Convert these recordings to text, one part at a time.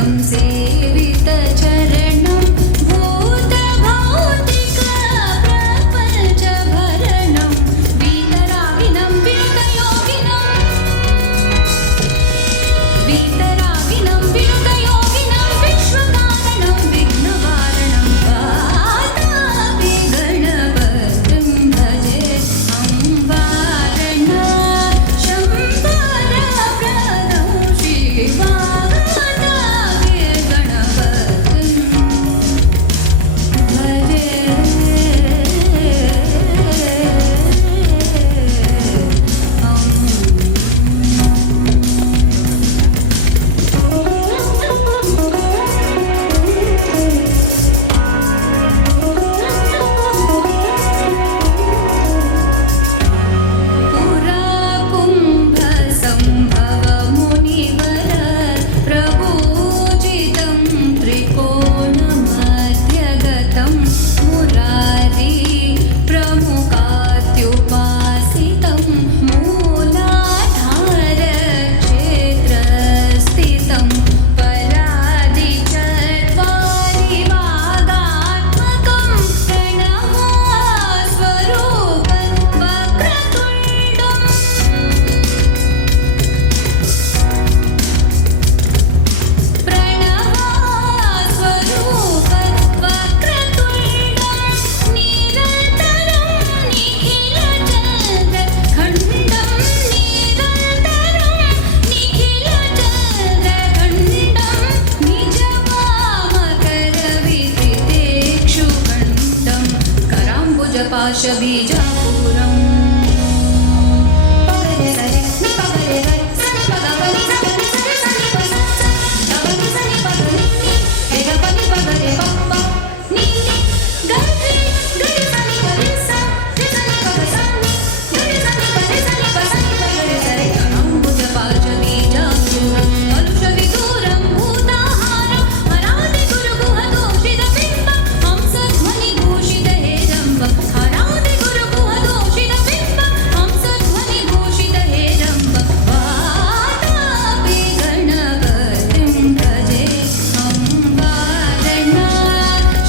संसेवितचरणं भूतभौतिकप्रपञ्चभरणं वीतरागिनं विनुतयोगिनं विश्वकारणं विघ्नवारणं वातापि गणपतिं भजे अम्बारणं शम्बरप्रदं शिवातापि गणपतिं भजे पुरा कुम्भसम्भवमुनिवर प्रपूजितं त्रिकोणमध्यगतं मुरारी प्रमुखात्युपासितं मूलाधारक्षेत्रस्थितं परादिचत्वारि वागात्मकं प्रणवस्वरूपं वक्रतुण्डम् प्रणवस्वरूपं वक्रतुण्डं निरन्तरं निखिलचन्द्रखण्डं निजवामकरविकृतेक्षुकण्डं कराम्बुजपाशबीजापूरम् कलुषविदूरं भूताहारं हराति गुरुगुहदोषितबिम्बं हंसध्वनिभूषितहेरम्बं हराति गुरुगुहदोषितबिम्बं हंसध्वनिभूषितहेरम्बं वातापि गणपतिं भजे अम्बारणं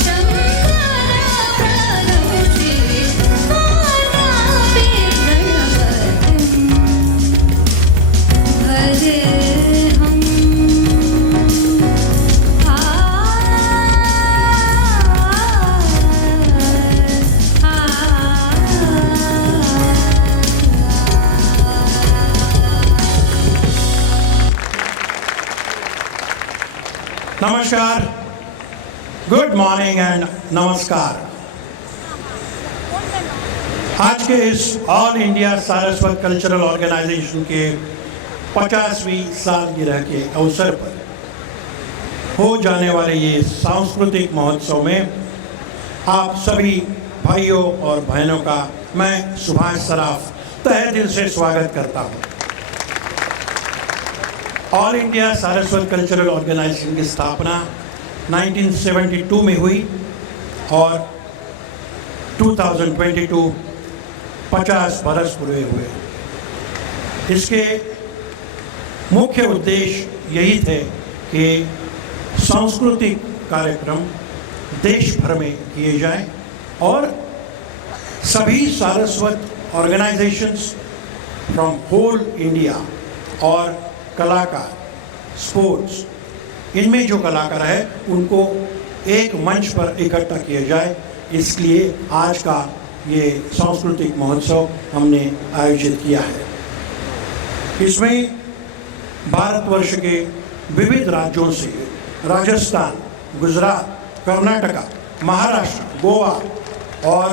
शम्बरप्रदं शिवातापि गणपतिं भजेऽहम् नमस्कार, गुड मॉर्निंग एंड नमस्कार। आज के इस all India Saraswat cultural organisation के 50वीं सालगिरह के अवसर पर हो जाने वाले ये सांस्कृतिक महोत्सव में आप सभी भाइयों और बहनों का मैं सुभाष सराफ तहे दिल से स्वागत करता हूँ। All India Saraswat cultural organisation की स्थापना 1972 में हुई और 2022 50 बरस पूरे हुए। इसके मुख्य उद्देश्य यही थे कि सांस्कृतिक कार्यक्रम देश भर में किए जाएं और सभी Saraswat organisations from whole India और कलाकार, स्पोर्ट्स, इनमें जो कलाकार है उनको एक मंच पर इकट्ठा किया जाए, इसलिए आज का ये सांस्कृतिक महोत्सव हमने आयोजित किया है। इसमें भारतवर्ष के विविध राज्यों से राजस्थान, गुजरात, कर्नाटका, महाराष्ट्र, गोवा और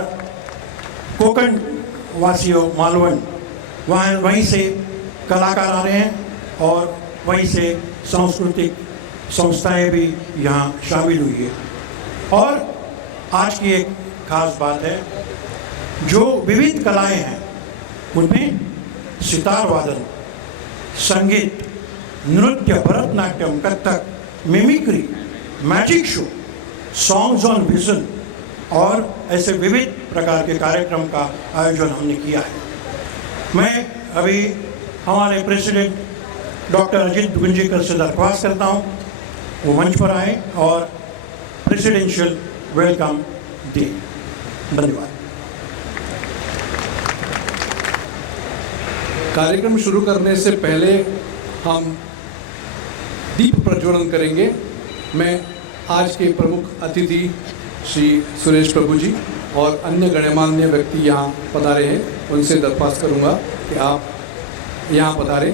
कोकण वासियों मालवण वहीं से कलाकार आ रहे हैं और वहीं से सांस्कृतिक संस्थाएं भी यहाँ शामिल हुई है। और आज की एक खास बात है, जो विविध कलाएं हैं उनमें सितार वादन, संगीत, नृत्य, Bharatanatyam, Kathak, mimicry, magic show, songs on vision और ऐसे विविध प्रकार के कार्यक्रम का आयोजन हमने किया है। मैं अभी हमारे प्रेसिडेंट डॉक्टर अजित गुंजेकर से दरख्वास्त करता हूं वो मंच पर आए और प्रेसिडेंशियल वेलकम दे। धन्यवाद। कार्यक्रम शुरू करने से पहले हम दीप प्रज्वलन करेंगे। मैं आज के प्रमुख अतिथि श्री सुरेश प्रभु जी और अन्य गणमान्य व्यक्ति यहाँ पधारे हैं, उनसे दरख्वास्त करूँगा कि आप यहाँ पधारें,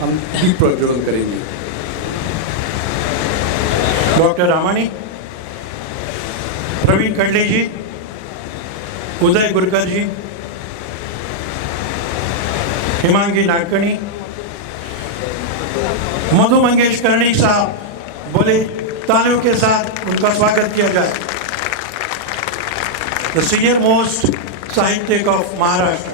हम दीप प्रज्वलन करेंगे। डॉक्टर रामानी, प्रवीण खडले जी, उदय गुरकर जी, हिमांगी नागकणी, मधु मंगेश कर्णिक साहब, बोले तालियों के साथ उनका स्वागत किया जाए। द सीनियर मोस्ट साहित्यिक ऑफ महाराष्ट्र।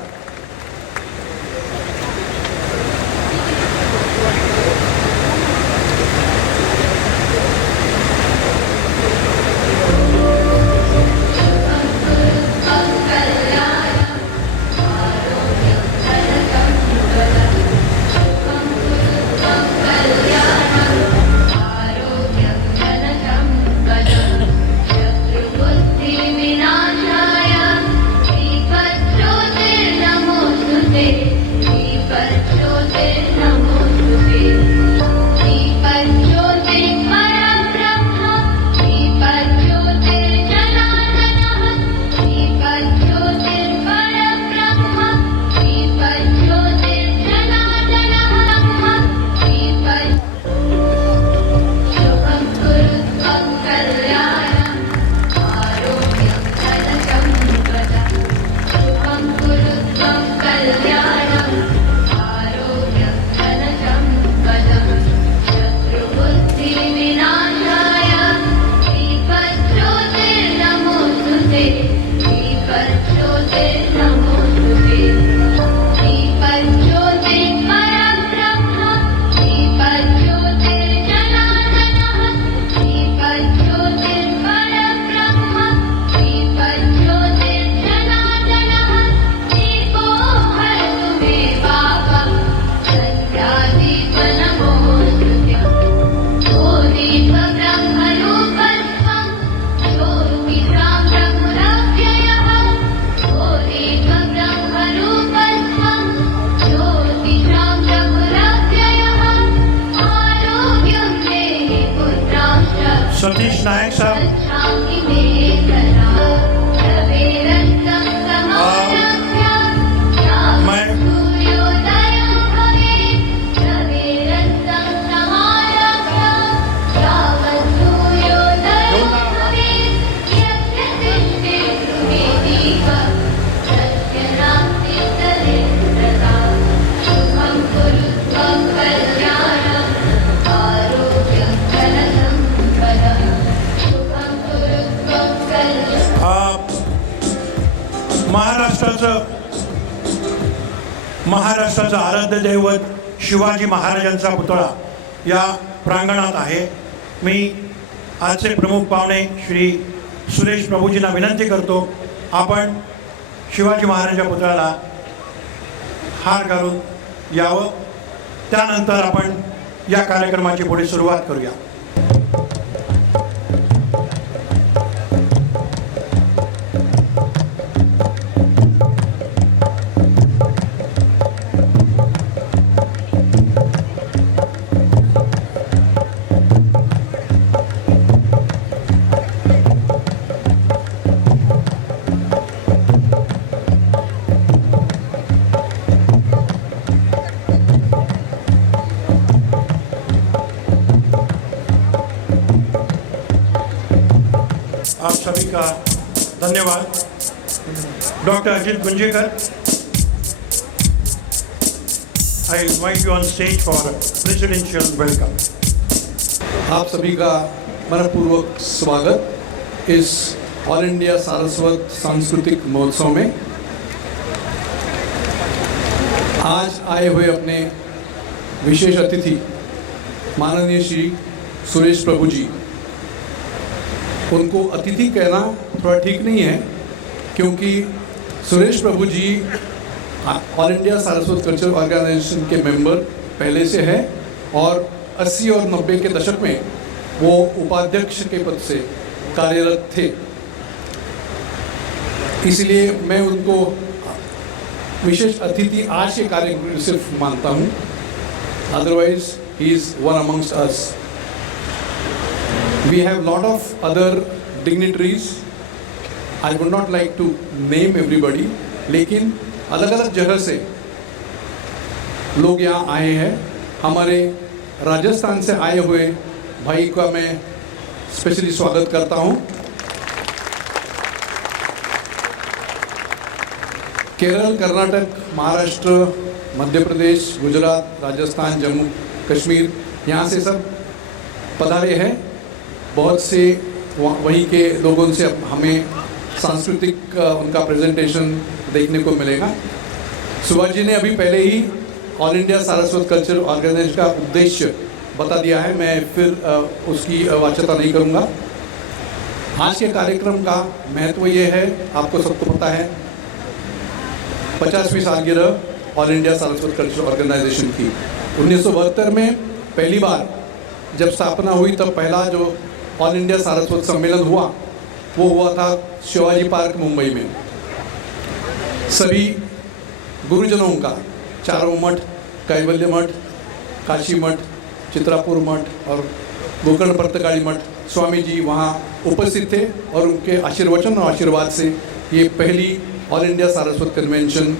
सतीश नायक साहब, महाराष्ट्राचं आराध्य दैवत शिवाजी महाराजांचा पुतळा या प्रांगणात आहे। मी आजचे प्रमुख पाहुणे श्री सुरेश प्रभूजींना विनंती करतो, आपण शिवाजी महाराजांच्या पुतळ्याला हार घालून यावं। त्यानंतर आपण या कार्यक्रमाची पुढे सुरुवात करूया। आप सभी का धन्यवाद। Doctor Ajit Gunjekar, I invite you on stage for presidential welcome. आप सभी का मनपूर्वक स्वागत इस ऑल इंडिया सारस्वत सांस्कृतिक महोत्सव में। आज आए हुए अपने विशेष अतिथि माननीय श्री सुरेश प्रभु जी, उनको अतिथि कहना थोड़ा ठीक नहीं है, क्योंकि Suresh Prabhu ji all India Saraswat cultural organisation के मेंबर पहले से है और 80 और 90 के दशक में वो उपाध्यक्ष के पद से कार्यरत थे, इसलिए मैं उनको विशेष अतिथि आज के कार्यक्रम में सिर्फ मानता हूँ. Otherwise he is one amongst us. We have lot of other dignitaries. I would not like to name everybody, लेकिन अलग अलग जगह से लोग यहाँ आए हैं. हमारे राजस्थान से आए हुए भाई का मैं स्पेशली स्वागत करता हूँ. केरल, कर्नाटक, महाराष्ट्र, मध्य प्रदेश, गुजरात, राजस्थान, जम्मू कश्मीर, यहाँ से सब पधारे हैं. बहुत से वहीं के लोगों से हमें सांस्कृतिक उनका प्रेजेंटेशन देखने को मिलेगा. सुभाष जी ने अभी पहले ही all India Saraswat culture organization का उद्देश्य बता दिया है, मैं फिर उसकी वाच्यता नहीं करूँगा. आज के कार्यक्रम का महत्व ये है, आपको सबको पता है, 50वीं सालगिरह all India Saraswat culture organisation की. 1972 में पहली बार जब स्थापना हुई, तब पहला जो ऑल इंडिया सारस्वत सम्मेलन हुआ वो हुआ था शिवाजी पार्क, मुंबई में. सभी गुरुजनों का, चारों मठ, कैवल्य मठ, काशी मठ, चित्रापुर मठ और गोकर्ण पर्तकाली मठ, स्वामी जी वहाँ उपस्थित थे और उनके आशीर्वचन और आशीर्वाद से ये पहली ऑल इंडिया सारस्वत कन्वेंशन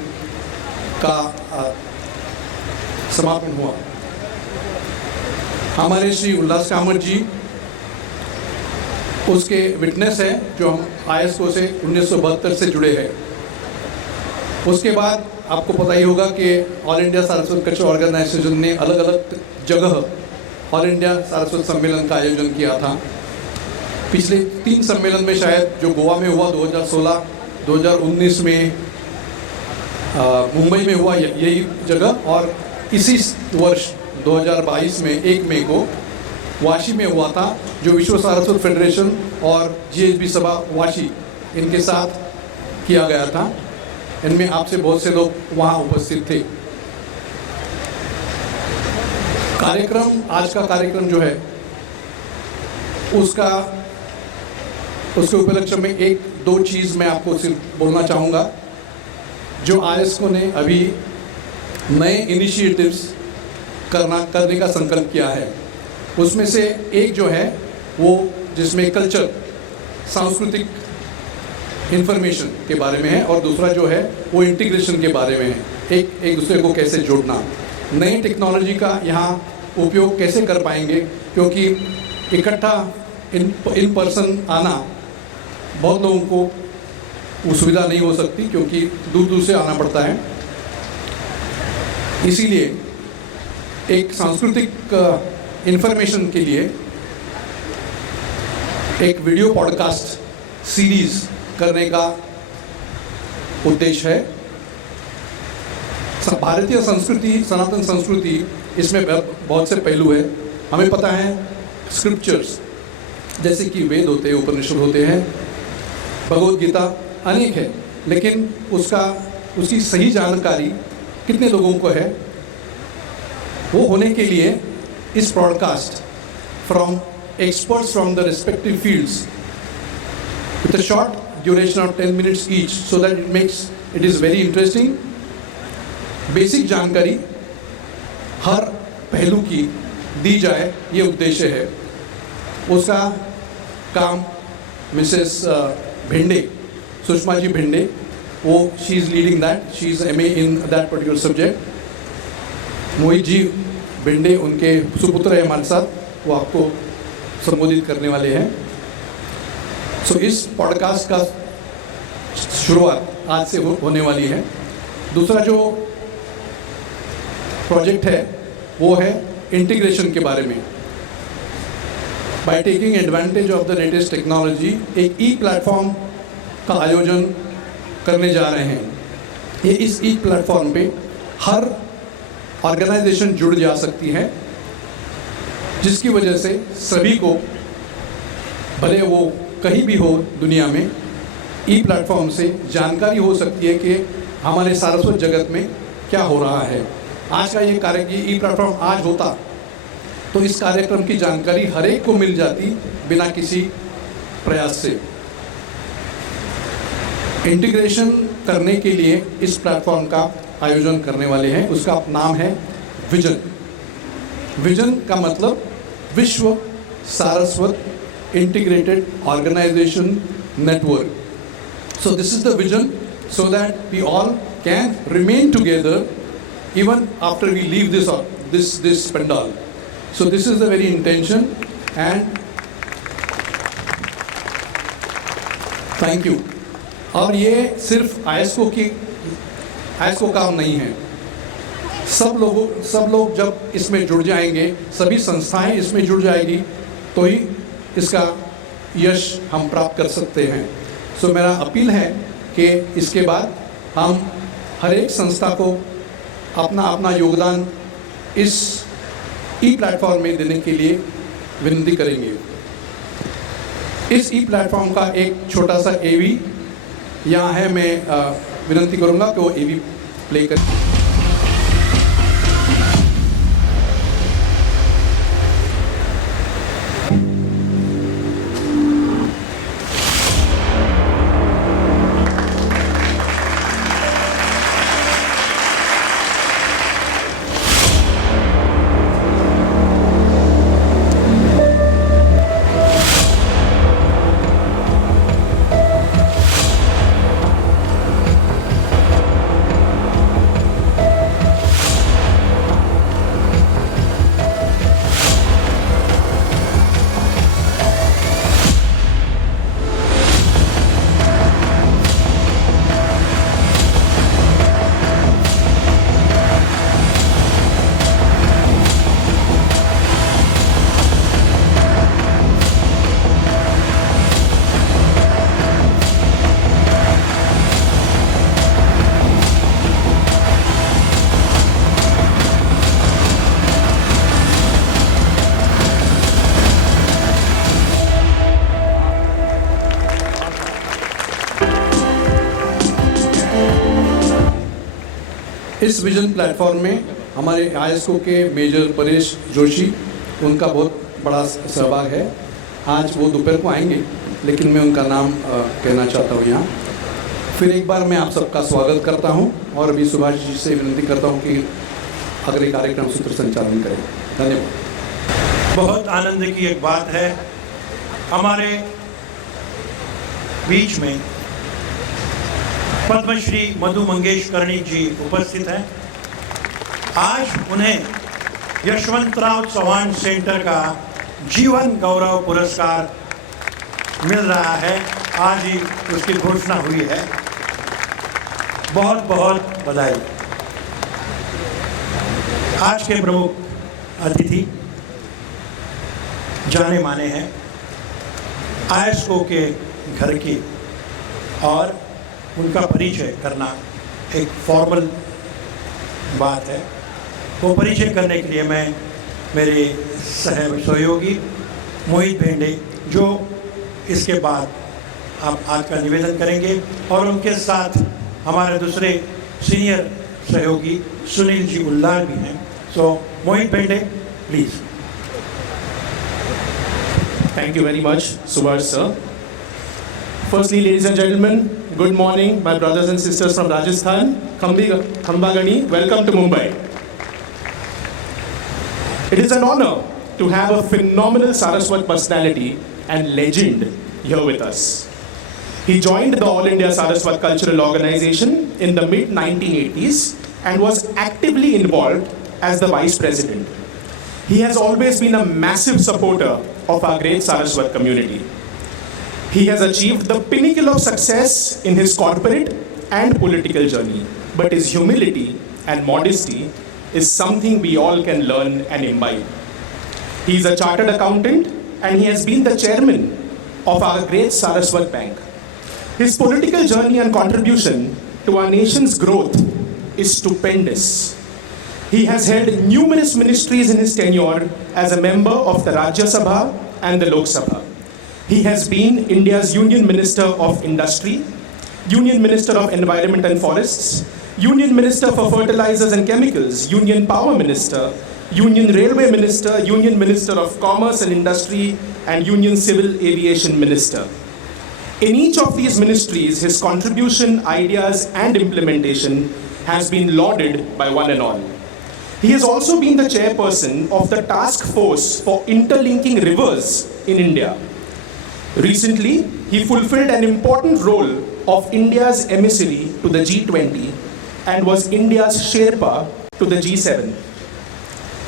का समापन हुआ. हमारे श्री उल्लास कामत जी उसके विटनेस है, जो हम ISO से 1972 से जुड़े हैं. उसके बाद आपको पता ही होगा कि all India Saraswat culture organisation ने अलग अलग जगह ऑल इंडिया सारस्वत सम्मेलन का आयोजन किया था. पिछले 3 सम्मेलन में शायद जो गोवा में हुआ 2016, 2019 में मुंबई में हुआ यही जगह, और इसी वर्ष 2022 में 1 मई को वाशी में हुआ था, जो विश्व सारस्वत फेडरेशन और GHB सभा वाशी इनके साथ किया गया था. इनमें आपसे बहुत से लोग वहाँ उपस्थित थे. कार्यक्रम, आज का कार्यक्रम जो है उसके उपलक्ष्य में 1-2 चीज़ मैं आपको सिर्फ बोलना चाहूँगा. जो ISO ने अभी नए इनिशिएटिव्स करने का संकल्प किया है, उसमें से एक जो है वो जिसमें कल्चर, सांस्कृतिक इंफॉर्मेशन के बारे में है, और दूसरा जो है वो इंटीग्रेशन के बारे में है, एक दूसरे को कैसे जोड़ना, नई टेक्नोलॉजी का यहाँ उपयोग कैसे कर पाएंगे, क्योंकि इकट्ठा इन पर्सन आना बहुत लोगों को वो सुविधा नहीं हो सकती, क्योंकि दूर दूर से आना पड़ता है. इसीलिए एक सांस्कृतिक इंफॉर्मेशन के लिए एक वीडियो पॉडकास्ट सीरीज करने का उद्देश्य है. भारतीय संस्कृति, सनातन संस्कृति, इसमें बहुत से पहलू है. हमें पता है स्क्रिप्चर्स जैसे कि वेद होते हैं, उपनिषद होते हैं, भगवद गीता अनेक है, लेकिन उसकी सही जानकारी कितने लोगों को है, वो होने के लिए इस podcast from experts from the respective fields with a short duration of 10 minutes each, so that it is very interesting. Basic जानकारी हर पहलू की दी जाए, ये उद्देश्य है. उसका काम मिसेस भिंडे, सुषमा जी भिंडे, वो she is leading that, she is MA in that particular subject. Mohit ji Bhinde, उनके सुपुत्र है हमारे साथ, वो आपको संबोधित करने वाले हैं. सो इस पॉडकास्ट का शुरुआत आज से होने वाली है. दूसरा जो प्रोजेक्ट है वो है इंटीग्रेशन के बारे में. By taking advantage of the latest technology, एक प्लेटफॉर्म का आयोजन करने जा रहे हैं. ये इस प्लेटफॉर्म पे हर ऑर्गेनाइजेशन जुड़ जा सकती है, जिसकी वजह से सभी को, भले वो कहीं भी हो दुनिया में, प्लेटफॉर्म से जानकारी हो सकती है कि हमारे सारस्वत जगत में क्या हो रहा है. आज का ये प्लेटफॉर्म आज होता तो इस कार्यक्रम की जानकारी हर एक को मिल जाती बिना किसी प्रयास से। इंटीग्रेशन करने के लिए इस प्लेटफॉर्म का आयोजन करने वाले हैं, उसका नाम है विजन। विजन का मतलब विश्व Saraswat integrated organisation network. So this is the vision, so that we all can remain together even after we leave this pandal. So this is the very intention, and thank you. और ये सिर्फ आयस्को काम नहीं है, सब लोग जब इसमें जुड़ जाएंगे, सभी संस्थाएं इसमें जुड़ जाएगी, तो ही इसका यश हम प्राप्त कर सकते हैं। सो मेरा अपील है कि इसके बाद हम हर एक संस्था को अपना अपना योगदान इस ई प्लेटफॉर्म में देने के लिए विनती करेंगे। इस ई प्लेटफॉर्म का एक छोटा सा एवी यहाँ है, मैं विनती करूँगा कि वो एवी प्ले करें। इस विजन प्लेटफॉर्म में हमारे आयस्को के मेजर परेश जोशी, उनका बहुत बड़ा सहभाग है। आज वो दोपहर को आएंगे, लेकिन मैं उनका नाम कहना चाहता हूँ यहाँ। फिर एक बार मैं आप सबका स्वागत करता हूँ और अभी सुभाष जी से विनती करता हूँ कि अगले कार्यक्रम सूत्र संचालन करें। धन्यवाद। बहुत आनंद की एक बात है, हमारे बीच में पद्मश्री मधु मंगेश कर्णिक जी उपस्थित हैं। आज उन्हें यशवंतराव चव्हाण सेंटर का जीवन गौरव पुरस्कार मिल रहा है। आज ही उसकी घोषणा हुई है। बहुत बहुत बधाई। आज के प्रमुख अतिथि जाने माने हैं, आयस्को के घर की, और उनका परिचय करना एक फॉर्मल बात है। वो परिचय करने के लिए मैं मेरे सहयोगी मोहित भेंडे, जो इसके बाद आप आज का निवेदन करेंगे, और उनके साथ हमारे दूसरे सीनियर सहयोगी सुनील जी उल्लाल भी हैं। सो मोहित भेंडे, please. Thank you very much, Subhash sir. Firstly, ladies and gentlemen, good morning, my brothers and sisters from Rajasthan, Khambagani, welcome to Mumbai. It is an honor to have a phenomenal Saraswat personality and legend here with us. He joined the All India Saraswat Cultural Organization in the mid-1980s and was actively involved as the Vice President. He has always been a massive supporter of our great Saraswat community. He has achieved the pinnacle of success in his corporate and political journey, but his humility and modesty is something we all can learn and imbibe. He is a chartered accountant and he has been the chairman of our great Saraswat Bank. His political journey and contribution to our nation's growth is stupendous. He has held numerous ministries in his tenure as a member of the Rajya Sabha and the Lok Sabha. He has been India's Union Minister of Industry, Union Minister of Environment and Forests, Union Minister for Fertilizers and Chemicals, Union Power Minister, Union Railway Minister, Union Minister of Commerce and Industry, and Union Civil Aviation Minister. In each of these ministries, his contribution, ideas, and implementation has been lauded by one and all. He has also been the chairperson of the task force for interlinking rivers in India. Recently, he fulfilled an important role of India's emissary to the G20 and was India's Sherpa to the G7.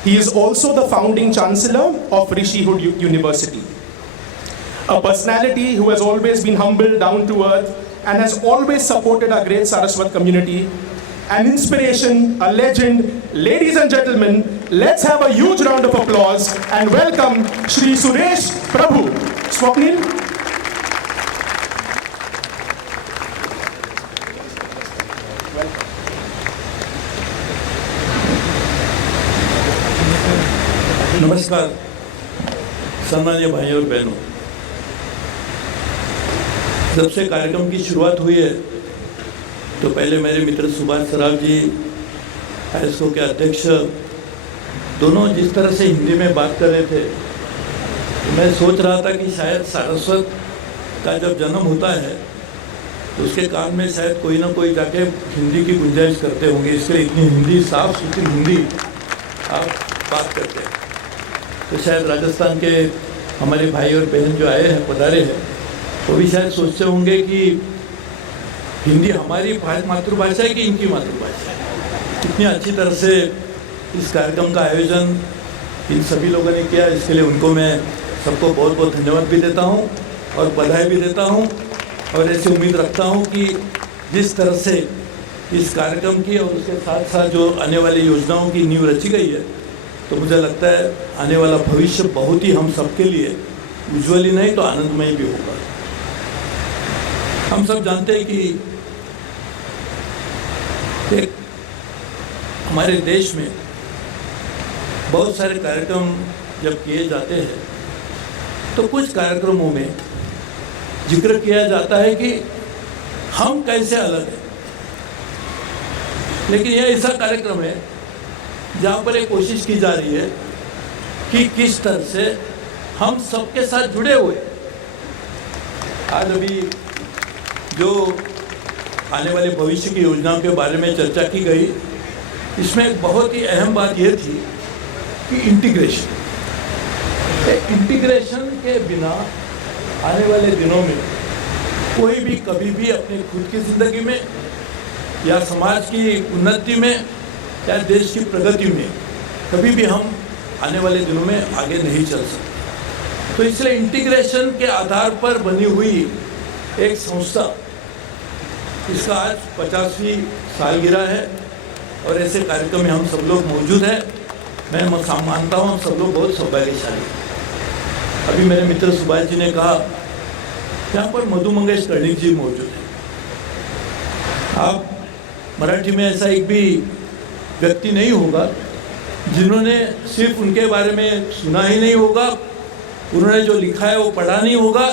He is also the founding chancellor of Rishi Hood University. A personality who has always been humble, down to earth, and has always supported our great Saraswat community. An inspiration, a legend. Ladies and gentlemen, let's have a huge round of applause and welcome Shri Suresh Prabhu. Swapnil. नमस्कार सम्मानीय भाइयों और बहनों, जब से कार्यक्रम की शुरुआत हुई है तो पहले मेरे मित्र सुभाष सराफ जी, आईएसओ के अध्यक्ष, दोनों जिस तरह से हिंदी में बात कर रहे थे तो मैं सोच रहा था कि शायद सारस्वत का जब जन्म होता है तो उसके कान में शायद कोई ना कोई जाके हिंदी की गुंजाइश करते होंगे, इसलिए इतनी हिंदी, साफ सुथरी हिंदी आप बात करते हैं। तो शायद राजस्थान के हमारे भाई और बहन जो आए हैं, पधारे हैं, वो भी शायद सोचते होंगे कि हिंदी हमारी मातृभाषा है कि इनकी मातृभाषा है। इतनी अच्छी तरह से इस कार्यक्रम का आयोजन इन सभी लोगों ने किया, इसके लिए उनको मैं सबको बहुत बहुत धन्यवाद भी देता हूँ और बधाई भी देता हूँ। और ऐसी उम्मीद रखता हूँ कि जिस तरह से इस कार्यक्रम की और उसके साथ साथ जो आने वाली योजनाओं की नींव रची गई है, तो मुझे लगता है आने वाला भविष्य बहुत ही हम सबके लिए उज्ज्वल ही नहीं तो आनंदमय भी होगा। हम सब जानते हैं कि एक हमारे देश में बहुत सारे कार्यक्रम जब किए जाते हैं तो कुछ कार्यक्रमों में जिक्र किया जाता है कि हम कैसे अलग हैं, लेकिन यह ऐसा कार्यक्रम है जहाँ पर एक कोशिश की जा रही है कि किस तरह से हम सबके साथ जुड़े हुए। आज अभी जो आने वाले भविष्य की योजनाओं के बारे में चर्चा की गई, इसमें एक बहुत ही अहम बात यह थी कि इंटीग्रेशन के बिना आने वाले दिनों में कोई भी कभी भी अपनी खुद की ज़िंदगी में या समाज की उन्नति में या देश की प्रगति में कभी भी हम आने वाले दिनों में आगे नहीं चल सकते। तो इसलिए इंटीग्रेशन के आधार पर बनी हुई एक संस्था, इसका आज 50वीं सालगिरह है और ऐसे कार्यक्रम में हम सब लोग मौजूद हैं। मैं मानता हूँ हम सब लोग बहुत सौभाग्यशाली। अभी मेरे मित्र सुभाष जी ने कहा यहाँ पर मधु मंगेश कर्णिक जी मौजूद हैं। आप मराठी में ऐसा एक भी व्यक्ति नहीं होगा जिन्होंने सिर्फ उनके बारे में सुना ही नहीं होगा, उन्होंने जो लिखा है वो पढ़ा नहीं होगा,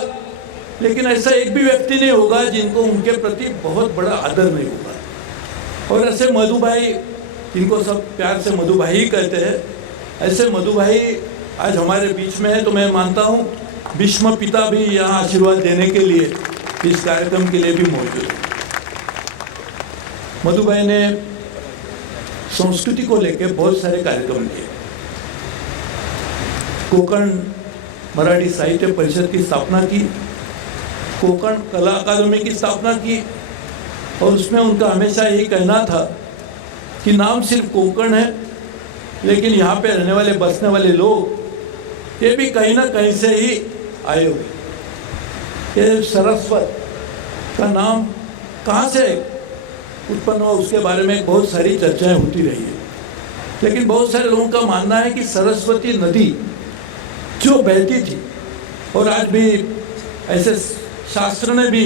लेकिन ऐसा एक भी व्यक्ति नहीं होगा जिनको उनके प्रति बहुत बड़ा आदर नहीं होगा। और ऐसे मधु भाई, जिनको सब प्यार से मधु भाई ही कहते हैं, ऐसे मधु भाई आज हमारे बीच में है। तो मैं मानता हूँ भीष्म पिता भी यहाँ आशीर्वाद देने के लिए इस कार्यक्रम के लिए भी मौजूद है। मधु भाई ने संस्कृति को लेकर बहुत सारे कार्यक्रम किए। कोकण मराठी साहित्य परिषद की स्थापना की, कोकण कला अकादमी की स्थापना की, और उसमें उनका हमेशा यही कहना था कि नाम सिर्फ कोकण है, लेकिन यहाँ पे रहने वाले बसने वाले लोग ये भी कहीं ना कहीं से ही आए हुए। ये सरस्वत का नाम कहाँ से उत्पन्न हुआ, उसके बारे में बहुत सारी चर्चाएं होती रही है। लेकिन बहुत सारे लोगों का मानना है कि सरस्वती नदी जो बहती थी, और आज भी ऐसे शास्त्र ने भी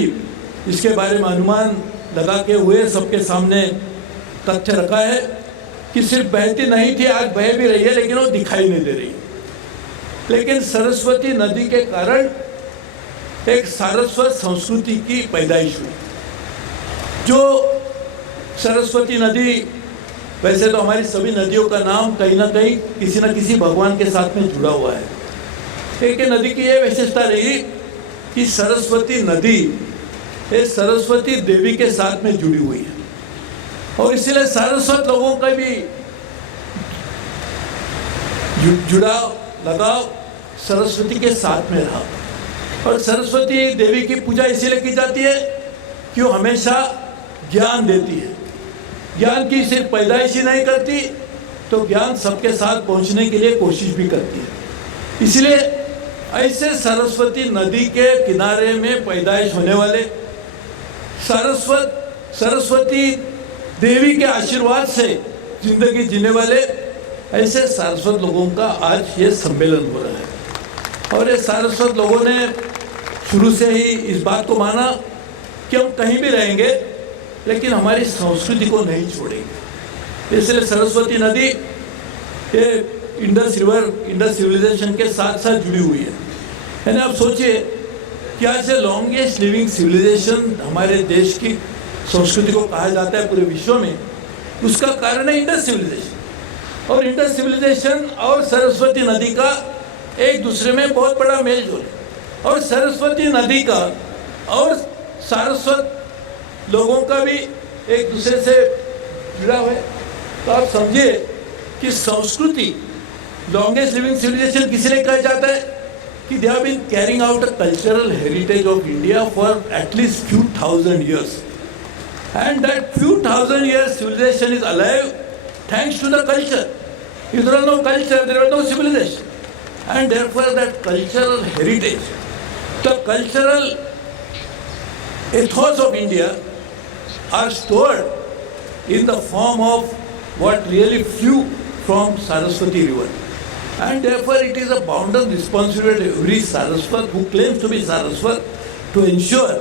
इसके बारे में अनुमान लगा के हुए सबके सामने तथ्य रखा है कि सिर्फ बहती नहीं थी, आज बह भी रही है, लेकिन वो दिखाई नहीं दे रही। लेकिन सरस्वती नदी के कारण एक सारस्वत संस्कृति की पैदाइश हुई। जो सरस्वती नदी वैसे तो हमारी सभी नदियों का नाम कहीं ना कहीं किसी न किसी भगवान के साथ में जुड़ा हुआ है। एक नदी की ये विशेषता रही कि सरस्वती नदी ये सरस्वती देवी के साथ में जुड़ी हुई है और इसीलिए सारस्वत लोगों का भी जुड़ाव लगाव सरस्वती के साथ में रहा। और सरस्वती देवी की पूजा इसीलिए की जाती है कि वो हमेशा ज्ञान देती है। ज्ञान की सिर्फ पैदाइश ही नहीं करती तो ज्ञान सबके साथ पहुंचने के लिए कोशिश भी करती है। इसलिए ऐसे सरस्वती नदी के किनारे में पैदाइश होने वाले सरस्वती देवी के आशीर्वाद से जिंदगी जीने वाले ऐसे सारस्वत लोगों का आज ये सम्मेलन हो रहा है। और ये सारस्वत लोगों ने शुरू से ही इस बात को माना कि हम कहीं भी रहेंगे लेकिन हमारी संस्कृति को नहीं छोड़ेंगे। इसलिए सरस्वती नदी ये इंडस रिवर इंडस सिविलाइजेशन के साथ साथ जुड़ी हुई है। यानी आप सोचिए क्या से लॉन्गेस्ट लिविंग सिविलाइजेशन हमारे देश की संस्कृति को कहा जाता है पूरे विश्व में, उसका कारण है इंडस सिविलाइजेशन। और इंडस सिविलाइजेशन और सरस्वती नदी का एक दूसरे में बहुत बड़ा मेल जोल है। और सरस्वती नदी का और सारस्वत लोगों का भी एक दूसरे से जुड़ा हुआ है। तो आप समझिए कि संस्कृति लॉन्गेस्ट लिविंग सिविलाइजेशन किसी लिए कहा जाता है कि they have been carrying out a cultural heritage of India for at least few thousand years, and that few thousand years civilization is alive thanks to the culture. If there was no culture, there was no civilization, and therefore that cultural heritage, the cultural ethos of India are stored in the form of what really flew from Saraswati river. And therefore it is a bounden responsibility of every Saraswat who claims to be Saraswat to ensure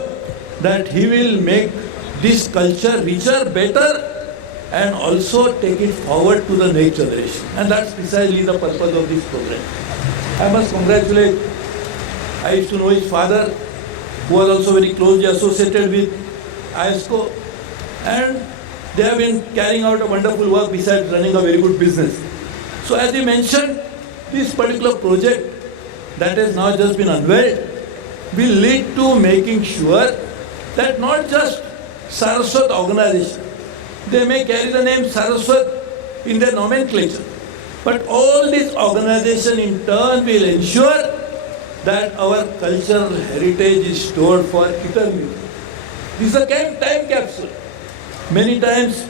that he will make this culture richer, better, and also take it forward to the next generation. And that's precisely the purpose of this program. I must congratulate, I used to know his father, who was also very closely associated with ISCO, and they have been carrying out a wonderful work besides running a very good business. So as he mentioned, this particular project that has now just been unveiled will lead to making sure that not just Saraswat organization, they may carry the name Saraswat in their nomenclature, but all these organizations in turn will ensure that our cultural heritage is stored for eternity. This is a time capsule. Many times,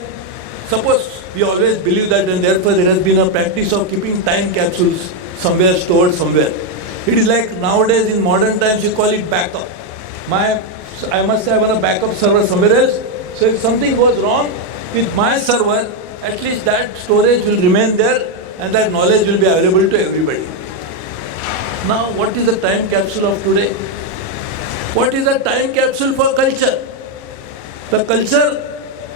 suppose we always believe that, and therefore there has been a practice of keeping time capsules somewhere stored somewhere. It is like nowadays in modern times you call it backup. I must have a backup server somewhere else. So if something goes wrong with my server, at least that storage will remain there and that knowledge will be available to everybody. Now, what is the time capsule of today? What is the time capsule for culture? The culture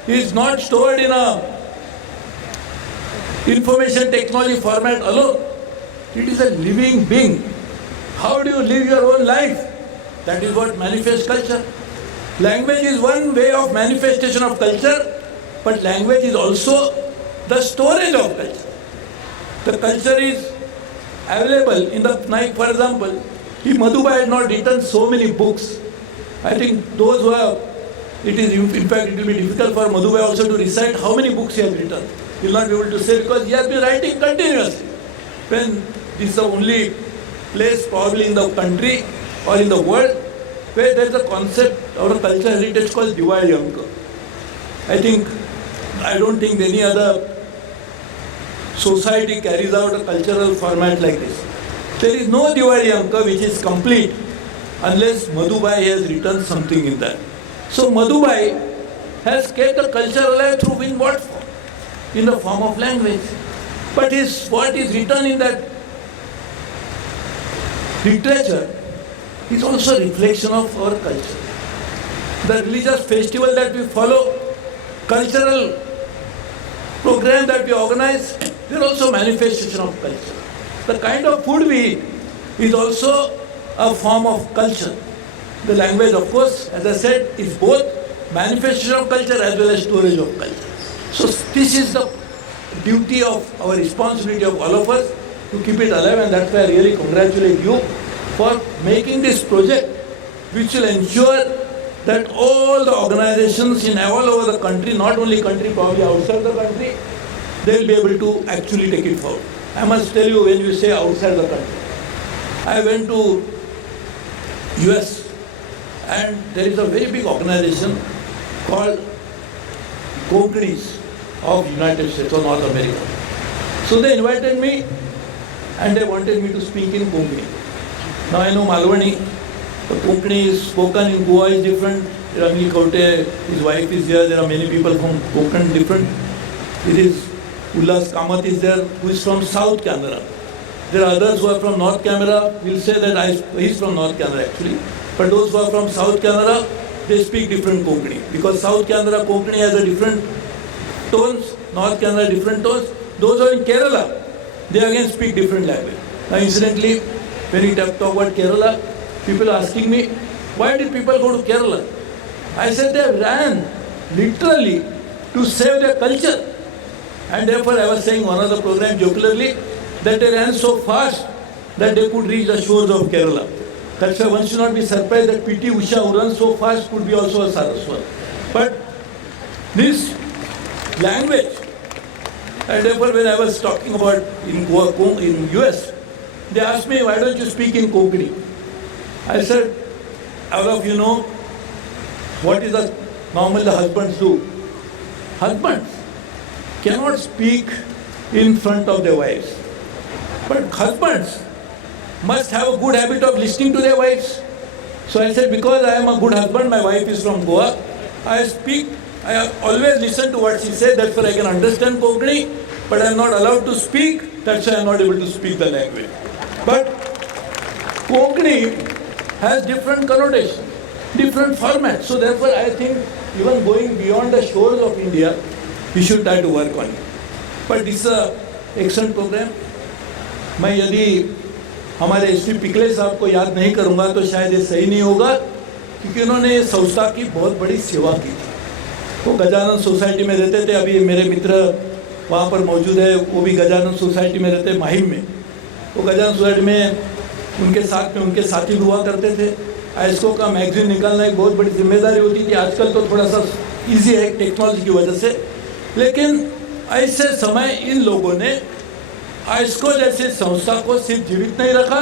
is not stored in a information technology format alone. It is a living being. How do you live your own life? That is what manifests culture. Language is one way of manifestation of culture, but language is also the storage of culture. The culture is available in the night, for example. If Madhubai had not written so many books, I think those who have, in fact, it will be difficult for Madhubai also to recite how many books he has written. He will not be able to say because he has been writing continuously. When this is the only place probably in the country or in the world where there is a concept or a cultural heritage called Diwali Anka. I don't think any other society carries out a cultural format like this. There is no Diwali Anka which is complete unless Madhubai has written something in that. So Madhubai has kept the culture alive through in what form? In the form of language. But what is written in that literature is also a reflection of our culture. The religious festival that we follow, cultural program that we organize, they are also manifestation of culture. The kind of food we eat is also a form of culture. The language, of course, as I said, is both manifestation of culture as well as storage of culture. So this is the duty of our responsibility of all of us to keep it alive, and that's why I really congratulate you for making this project, which will ensure that all the organizations in all over the country, not only country, probably outside the country, they will be able to actually take it forward. I must tell you, when you say outside the country, I went to US, and there is a very big organization called Konkanis of United States or North America. So they invited me and they wanted me to speak in Konkani. Now I know Malwani, but Konkani is spoken in Goa is different. Ramil Kaute, his wife is here, there are many people from Konkan different. It is Ullas Kamath is there, who is from South Canara. There are others who are from North Canara, will say that he's from North Canara actually. But those who are from South Canara, they speak different Konkani. Because South Canara Konkani has a different tones, North Canara different tones. Those who are in Kerala, they again speak different language. Now incidentally, when we talk about Kerala, people are asking me, why did people go to Kerala? I said they ran literally to save their culture. And therefore I was saying one of the programs jocularly that they ran so fast that they could reach the shores of Kerala. That's why one should not be surprised that P.T. Usha, who runs so fast, could be also a Saraswat. But this language, and therefore when I was talking about in Goa, in US, they asked me, why don't you speak in Konkani? I said, all of you know what is the normal the husbands do. Husbands cannot speak in front of their wives. But husbands must have a good habit of listening to their wives. So I said, because I am a good husband, my wife is from Goa, I always listen to what she says, that's why I can understand Konkani, but I am not allowed to speak, that's why I am not able to speak the language. But Konkani has different connotations, different formats. So therefore I think even going beyond the shores of India, we should try to work on it. But this is an excellent program. मैं यदि हमारे SP. पिकले साहब को याद नहीं करूंगा तो शायद ये सही नहीं होगा, क्योंकि उन्होंने ये संस्था की बहुत बड़ी सेवा की थी. वो गजानन सोसाइटी में रहते थे, अभी मेरे मित्र वहाँ पर मौजूद है, वो भी गजानन सोसाइटी में रहते, माहिम में. वो गजानन सोसाइटी में उनके साथ में उनके साथी हुआ करते थे. आइस्को का मैगजीन निकालना एक बहुत बड़ी जिम्मेदारी होती थी. आजकल तो थोड़ा सा ईजी है टेक्नोलॉजी की वजह से, लेकिन ऐसे समय इन लोगों ने आइस्को जैसे संस्था को सिर्फ जीवित नहीं रखा,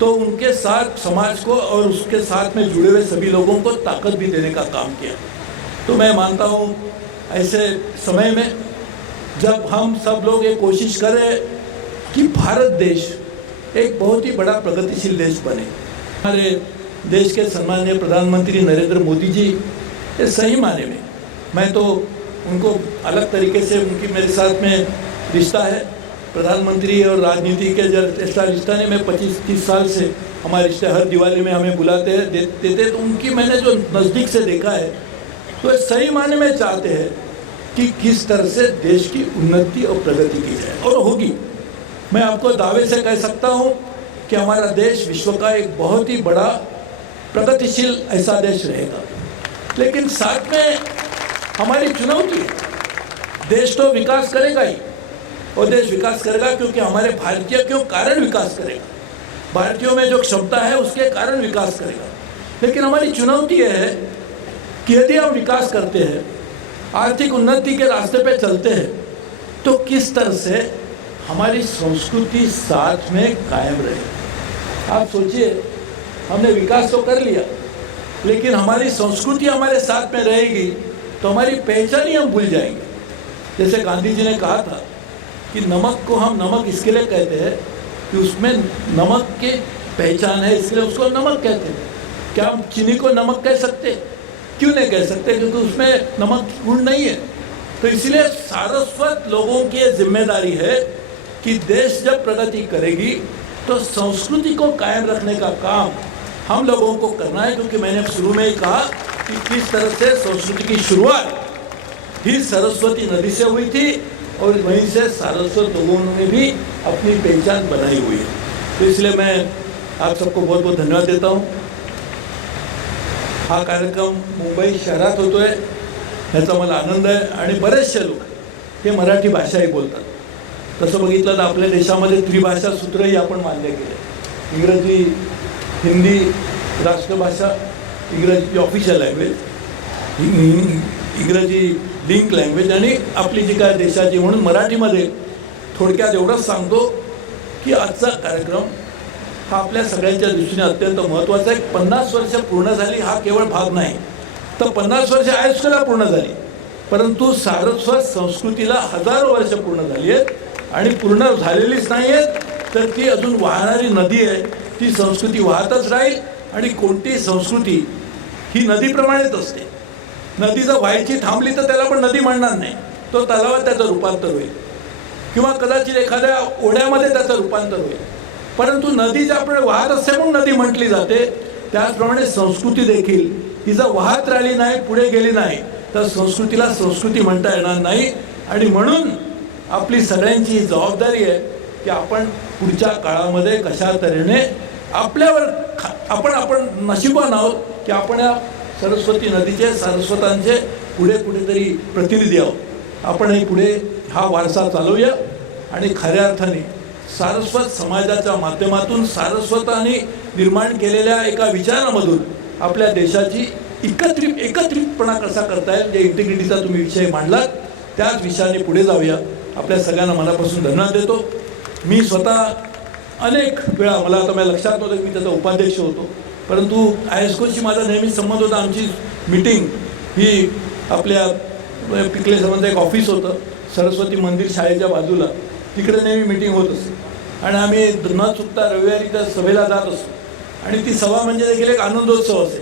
तो उनके साथ समाज को और उसके साथ में जुड़े हुए सभी लोगों को ताकत भी देने का काम किया. तो मैं मानता हूँ ऐसे समय में जब हम सब लोग ये कोशिश करें कि भारत देश एक बहुत ही बड़ा प्रगतिशील देश बने. हमारे देश के सम्माननीय प्रधानमंत्री नरेंद्र मोदी जी, ये सही माने में, मैं तो उनको अलग तरीके से उनकी मेरे साथ में रिश्ता है. प्रधानमंत्री और राजनीति के जब ऐसा रिश्ता नहीं, मैं 25-30 साल से हमारे रिश्ते हर दिवाली में हमें बुलाते हैं देते, तो उनकी मैंने जो नज़दीक से देखा है, तो सही माने में चाहते हैं कि किस तरह से देश की उन्नति और प्रगति की जाए, और होगी. मैं आपको दावे से कह सकता हूँ कि हमारा देश विश्व का एक बहुत ही बड़ा प्रगतिशील ऐसा देश रहेगा. लेकिन साथ में हमारी चुनौती है, देश तो विकास करेगा ही, और देश विकास करेगा क्योंकि हमारे भारतीय के कारण विकास करेगा, भारतीयों में जो क्षमता है उसके कारण विकास करेगा. लेकिन हमारी चुनौती यह है कि यदि हम विकास करते हैं, आर्थिक उन्नति के रास्ते पे चलते हैं, तो किस तरह से हमारी संस्कृति साथ में कायम रहे. आप सोचिए, हमने विकास तो कर लिया, लेकिन हमारी संस्कृति हमारे साथ में रहेगी तो हमारी पहचान ही हम भूल जाएंगे. जैसे गांधी जी ने कहा था कि नमक को हम नमक इसके लिए कहते हैं कि उसमें नमक की पहचान है, इसलिए उसको नमक कहते हैं. क्या हम चीनी को नमक कह सकते? क्यों नहीं कह सकते? क्योंकि उसमें नमक गुण नहीं है. तो इसलिए सारस्वत लोगों की ये जिम्मेदारी है कि देश जब प्रगति करेगी तो संस्कृति को कायम रखने का काम हम लोगों को करना है. क्योंकि मैंने शुरू में ही कहा कि किस तरह से संस्कृति की शुरुआत ही सरस्वती नदी से हुई थी, और वहीं से सारस्वत लोगों ने भी अपनी पहचान बनाई हुई है. तो इसलिए मैं आप सबको बहुत बहुत धन्यवाद देता हूँ. हा कार्यक्रम मुंबई शहरात होतो आहे, ह्याचा मला आनंद आहे. आणि बरेचसे लोक हे मराठी भाषाही बोलतात. तसं बघितलं तर आपल्या देशामध्ये त्रिभाषा सूत्रही आपण मान्य केलं. इंग्रजी, हिंदी राष्ट्रभाषा, इंग्रजी ऑफिशियल लँग्वेज, इंग्रजी लिंक लँग्वेज आणि आपली जी काय देशाची, म्हणून मराठीमध्ये थोडक्यात एवढंच सांगतो की आजचा कार्यक्रम हा आपल्या सगळ्यांच्या दृष्टीने अत्यंत महत्त्वाचा आहे. 50 वर्ष पूर्ण झाली हा केवळ भाग नाही, तर 50 वर्ष आयुष्याला पूर्ण झाली, परंतु सारस्वत संस्कृतीला हजारो वर्ष पूर्ण झाली आहेत आणि पूर्ण झालेलीच नाही आहेत, तर ती अजून वाहणारी नदी आहे. ती संस्कृती वाहतच राहील आणि कोणती संस्कृती ही नदीप्रमाणेच असते. नदी जर व्हायची थांबली तर त्याला पण नदी म्हणणार नाही, तो तलावात त्याचं रूपांतर होईल किंवा कदाचित एखाद्या ओढ्यामध्ये त्याचं रूपांतर होईल. परंतु नदी ज्याप्रमाणे वाहत असते म्हणून नदी म्हटली जाते, त्याचप्रमाणे संस्कृती देखील ही जर वाहत राहिली नाही, पुढे गेली नाही, तर संस्कृतीला संस्कृती म्हणता येणार नाही. आणि म्हणून आपली सगळ्यांची जबाबदारी आहे की आपण पुढच्या काळामध्ये कशा तऱ्हेने आपल्यावर आपण नशिबान आहोत की आपण या सरस्वती नदीचे, सारस्वतांचे पुढे कुठेतरी प्रतिनिधी आहोत. आपणही पुढे हा वारसा चालवूया आणि खऱ्या अर्थाने सारस्वत समाजाच्या माध्यमातून सारस्वतांनी निर्माण केलेल्या एका विचारामधून आपल्या देशाची एकत्रितपणा कसा करता येईल, जे इंटिग्रिटीचा तुम्ही विषय मांडलात, त्याच विषयाने पुढे जाऊया. आपल्या सगळ्यांना मनापासून धन्यवाद देतो. मी स्वतः अनेक वेळा, मला आता माझ्या लक्षात नव्हतं की मी त्याचा उपाध्यक्ष होतो, परंतु आयस्कोशी माझा नेहमीच संबंध होता. आमची मीटिंग ही आपल्या पिकले सरांचं एक ऑफिस होतं सरस्वती मंदिर शाळेच्या बाजूला, तिकडे नेहमी मीटिंग होत असते आणि आम्ही न चुकता रविवारी त्या सभेला जात असतो. आणि ती सभा म्हणजे देखील एक आनंदोत्सव असे,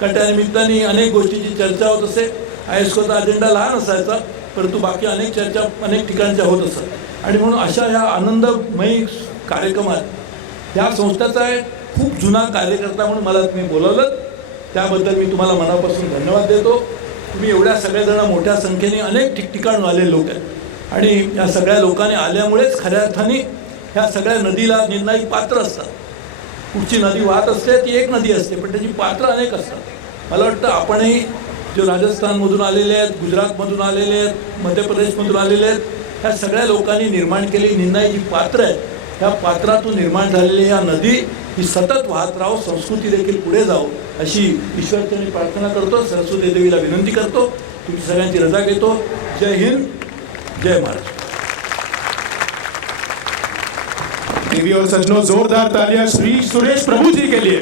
कारण त्या निमित्ताने अनेक गोष्टीची चर्चा होत असे. आयस्कोचा अजेंडा लहान असायचा, परंतु बाकी अनेक चर्चा अनेक ठिकाणच्या होत असतात. आणि म्हणून अशा ह्या आनंदमयी कार्यक्रमात या संस्थेचा एक खूप जुना कार्यकर्ता म्हणून मला तुम्ही बोलावलं, त्याबद्दल मी तुम्हाला मनापासून धन्यवाद देतो. तुम्ही एवढ्या सगळेजण मोठ्या संख्येने अनेक ठिकठिकाणून आलेले लोक आहेत आणि या सगळ्या लोकांनी आल्यामुळेच खऱ्या अर्थाने ह्या सगळ्या नदीला निर्णायक पात्र असतात. कुठची नदी वाहत असते ती एक नदी असते, पण त्याची पात्र अनेक असतात. मला वाटतं आपणही जे राजस्थानमधून आलेले आहेत, गुजरातमधून आलेले आहेत, मध्य प्रदेशमधून आलेले आहेत, ह्या सगळ्या लोकांनी निर्माण केलेली निर्णायक जी पात्र आहेत, ह्या पात्रातून निर्माण झालेली ह्या नदी ही सतत वाहत राहो, संस्कृती देखील पुढे जाओ, अशी ईश्वरचरणी प्रार्थना करतो. सरस्वती देवीला विनंती करतो. तुमची सगळ्यांची रजा घेतो. जय हिंद, जय महाराष्ट्र. देवी और सज्जनों, जोरदार तालियां श्री सुरेश प्रभु जी के लिए.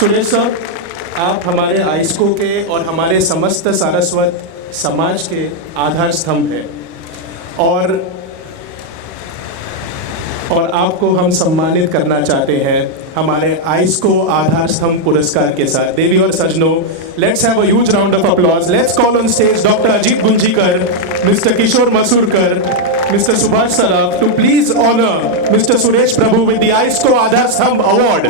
सुरेश सर, आप हमारे आइस्को के और हमारे समस्त सारस्वत समाज के आधार स्तंभ हैं और आपको हम सम्मानित करना चाहते हैं हमारे आइस्को आधार स्तंभ पुरस्कार के साथ. देवी और सज्जनों, let's have a huge round of applause. Let's call on stage doctor Ajit Gunjikar, mister Kishore Masurkar, Mr. Subhash Saraf to please honor Mr. Suresh Prabhu with the ISCO Aadhar Stambh Award.